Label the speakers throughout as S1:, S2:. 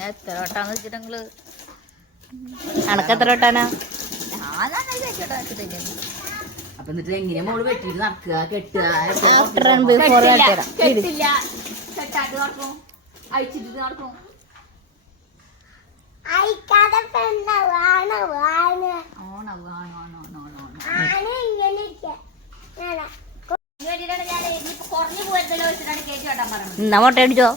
S1: പിന്നെ എത്ര വട്ടാന്ന് വെച്ചിട്ടെങ്കിൽ
S2: അണക്കെത്ര എത്ര വട്ടാനാ?
S1: ഞാനാണ് ചേച്ചിയോട്ട് വെച്ചിട്ടില്ല.
S3: അപ്പൊ എന്നിട്ട് എങ്ങനെയാ മോൾ വെട്ടിട്ട് നടക്കുക? കെട്ടുക?
S2: ആഫ്റ്റർ ആൻഡ് ബിഫോർ
S1: കെട്ടില്ല കെട്ടാണ്ട് നടക്കും. അഴിച്ചിട്ട് നടക്കും.
S2: എന്നാ മുട്ട അടിച്ചോ?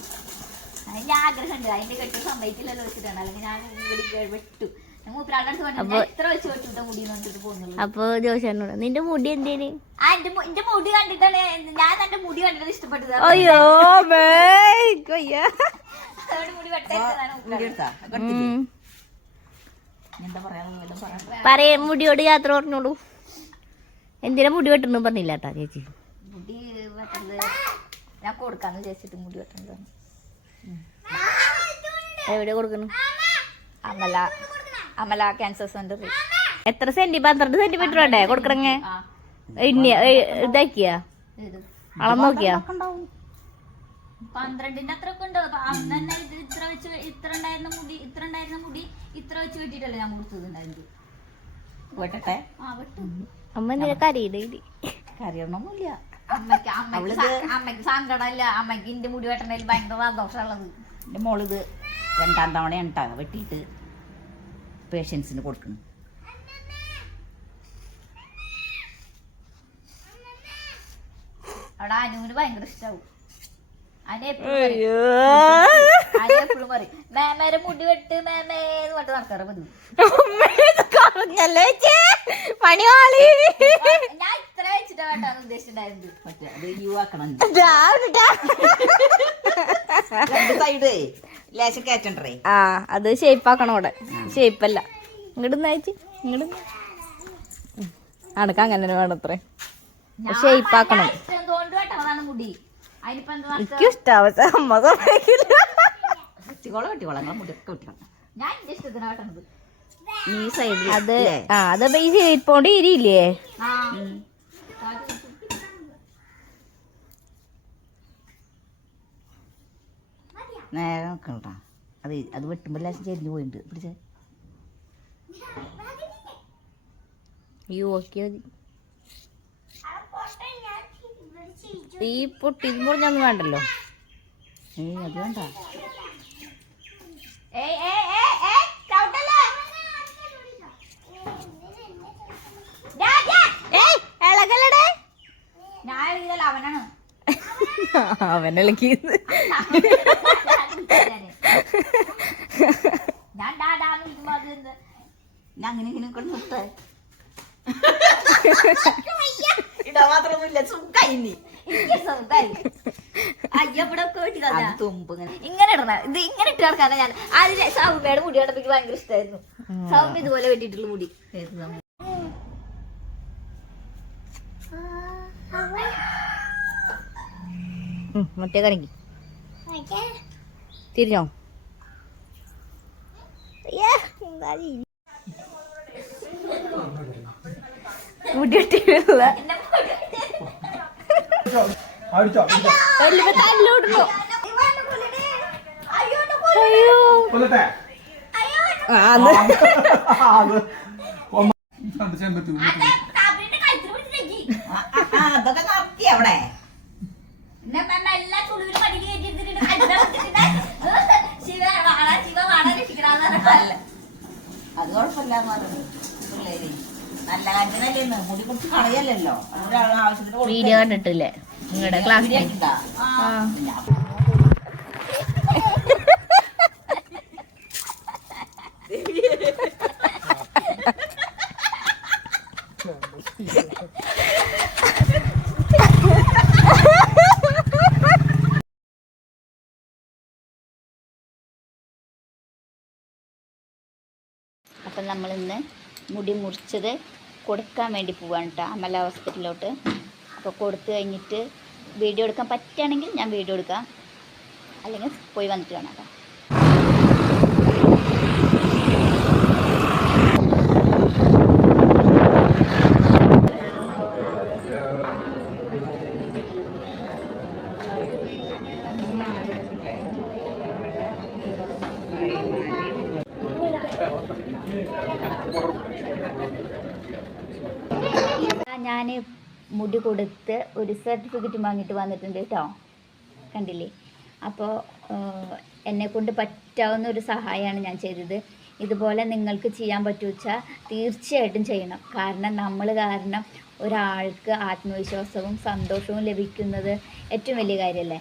S1: ആഗ്രഹമുണ്ട്. അതിന്റെ കെട്ടി സമ്മതിക്കില്ലല്ലോ വെച്ചിട്ടാണ്. അല്ലെങ്കിൽ ഞാൻ വെട്ടു.
S2: അപ്പൊ- ജോഷനോട് നിന്റെ മുടി എന്തേന്?
S1: ആ എന്റെ മുടി കണ്ടിട്ടാണ് ഞാൻ എന്റെ മുടി കണ്ടിട്ട് ഇഷ്ടപ്പെട്ടത്.
S2: അയ്യോ
S3: പറയേ?
S2: മുടിയോട് യാത്ര പറഞ്ഞോളൂ. എന്തിനാ മുടി വെട്ടണു പറഞ്ഞില്ല കേട്ടാ ചേച്ചി.
S1: മുടി വെട്ടുന്നത് ഞാൻ കൊടുക്കാന്ന് വിചാരിച്ചിട്ട് മുടി വെട്ടുന്നത്
S2: എവിടെ കൊടുക്കണം?
S1: അമല. അമല ക്യാൻസർ സെന്ററിൽ
S2: എത്ര സെന്റി പന്ത്രണ്ട് സെന്റിമീറ്റർ വേണ്ടേ? കൊടുക്കണങ്ങ?
S1: ആ.
S2: ഇണ്ണിയ ഇതാക്കിയ?
S1: ഇത്.
S2: അളന്ന് നോക്കിയാ?
S1: പന്ത്രണ്ടിന്റെ അത്ര ഉണ്ട്. അന്ന് ഇത് ഇത്ര വെച്ച് ഇത്ര ഉണ്ടായിരുന്ന മുടി ഇത്ര ഉണ്ടായിരുന്ന മുടി ഇത്ര വെച്ച് വെട്ടിട്ടല്ലേ ഞാൻ കൊടുത്തതുണ്ടായിരുന്നു
S3: വെട്ടട്ടെ?
S1: ആ വെട്ടു.
S2: അമ്മ എന്തിനാ കരയിട
S3: കറിയണമൊന്നുമില്ല
S1: അമ്മയ്ക്ക് അമ്മയ്ക്ക് സ- അമ്മയ്ക്ക് സങ്കടമല്ല. അമ്മയ്ക്ക് ഇന്റെ മുടി വെട്ടണേൽ ഭയങ്കര സന്തോഷമുള്ളത്
S3: എന്റെ മോളിത് രണ്ടാം തവണയാണ് കേട്ടോ വെട്ടിയിട്ട് പേഷ്യൻസിന് കൊടുക്കണം
S1: അവിടെ അനുവിന് ഭയങ്കര ഇഷ്ടാവും. എപ്പോഴും പറയും. മേമേരെ മുടി വെട്ട് മേമേ എന്ന് പറഞ്ഞിട്ട് നടക്കാറ് പതിവ്.
S2: പണിവാളി
S1: ഞാൻ ഇത്ര വെച്ചിട്ടാ വെട്ടാന്ന് ഉദ്ദേശിച്ചിട്ടുണ്ടായിരുന്നത്.
S3: മറ്റേ അത് യു ആക്കണം സൈഡ് ലേശം കയറ്റണ്ടേ?
S2: ആ അത് ഷേപ്പ് ആക്കണം അവിടെ. ഷേപ്പ് അല്ല. ഇങ്ങോട്ട് നയിച്ച് ഇങ്ങോട്ട് അനക്ക് അങ്ങനെ വേണം അത്രേ. ഷേപ്പ് ആക്കണം? എനിക്കും അമ്മ സമ്മതിക്കില്ല.
S3: മുടിയൊക്കെ
S1: ഇഷ്ടത്തിന്
S3: ഈ സൈഡിൽ
S2: അത് ആ അത് ഈ പോണ്ടി ഇരിയില്ലേ
S1: ആ
S3: നേരെ നോക്കണ്ട അത് അത് വെട്ടുമ്പോൾ ലേശം ചെരിഞ്ഞു പോയിട്ടുണ്ട് പിടിച്ചേ.
S2: ഈ ഓക്കെ മതി. ഈ പൊട്ടി മുറിഞ്ഞൊന്നും വേണ്ടല്ലോ.
S3: ഏയ് അത് വേണ്ട.
S2: അവനിളക്കിയത്
S1: ഞാൻ
S3: അങ്ങനെ ഇങ്ങനെ കൊണ്ട് നിർത്തേ. ഇടാൻ മാത്രമൊന്നുമില്ല
S1: സുഖായി
S3: നീ ഇങ്ങനെ.
S1: ഇടണ. ഇത് ഇങ്ങനെ ഇട്ട് കിടക്കാനാ ഞാൻ. ആദ്യം സൗമ്യയുടെ മുടി കണ്ടപ്പോ ഭയങ്കര ഇഷ്ടമായിരുന്നു സൗമ്യ ഇതുപോലെ വെട്ടിയിട്ടുള്ള മുടി?
S2: മറ്റേ കണക്കി
S4: മറ്റേ
S2: തിരിഞ്ഞോ? മുടി
S1: എന്നെ
S2: വലിയ തല്ലോടുന്നു
S1: അയ്യോ എന്നെ
S2: അയ്യോ
S5: കൊല്ലട്ടെ?
S2: ആ, അന്ന്
S5: അത് ഒന്ന രണ്ട്
S1: പറഞ്ഞിട്ടല്ലേ
S3: അത് കുഴപ്പമില്ല പിള്ളേര്. നല്ല കാര്യത്തിനല്ലേ മുടി കുറിച്ച് കളയല്ലല്ലോ. ഒരാളുടെ ആവശ്യത്തിന്
S2: വീഡിയോ കണ്ടിട്ടില്ലേ? നിങ്ങളുടെ ക്ലാസ്സിൽ
S3: വീഡിയോ
S2: അപ്പം നമ്മൾ ഇന്ന് മുടി മുറിച്ചത് കൊടുക്കാൻ വേണ്ടി പോവാണ് കേട്ടോ അമല ഹോസ്പിറ്റലിലോട്ട്. അപ്പോൾ കൊടുത്തു കഴിഞ്ഞിട്ട് വീഡിയോ എടുക്കാൻ പറ്റുകയാണെങ്കിൽ ഞാൻ വീഡിയോ എടുക്കാം. അല്ലെങ്കിൽ പോയി വന്നിട്ട് കാണാം കേട്ടോ.
S1: ഞാൻ മുടി കൊടുത്ത് ഒരു സർട്ടിഫിക്കറ്റ് വാങ്ങിയിട്ട് വന്നിട്ടുണ്ട് കേട്ടോ. കണ്ടില്ലേ? അപ്പോൾ എന്നെ കൊണ്ട് പറ്റാവുന്ന ഒരു സഹായമാണ് ഞാൻ ചെയ്തത്. ഇതുപോലെ നിങ്ങൾക്ക് ചെയ്യാൻ പറ്റുവെച്ചാൽ തീർച്ചയായിട്ടും ചെയ്യണം. കാരണം നമ്മൾ കാരണം ഒരാൾക്ക് ആത്മവിശ്വാസവും സന്തോഷവും ലഭിക്കുന്നത് ഏറ്റവും വലിയ കാര്യമല്ലേ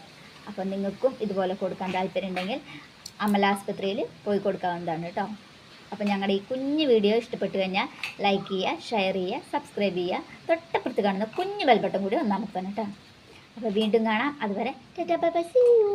S1: അപ്പം നിങ്ങൾക്കും ഇതുപോലെ കൊടുക്കാൻ താല്പര്യമുണ്ടെങ്കിൽ ഉണ്ടെങ്കിൽ ആസ്പത്രിയിൽ പോയി കൊടുക്കാവുന്നതാണ് കേട്ടോ. അപ്പോൾ ഞങ്ങളുടെ ഈ കുഞ്ഞു വീഡിയോ ഇഷ്ടപ്പെട്ടു കഴിഞ്ഞാൽ ലൈക്ക് ചെയ്യുക ഷെയർ ചെയ്യുക സബ്സ്ക്രൈബ് ചെയ്യുക തൊട്ടപ്പുറത്ത് കാണുന്ന കുഞ്ഞു ബെൽബട്ടം കൂടി ഒന്നാമത്തെ കേട്ടോ. അപ്പോൾ വീണ്ടും കാണാം. അതുവരെ tata bye bye see you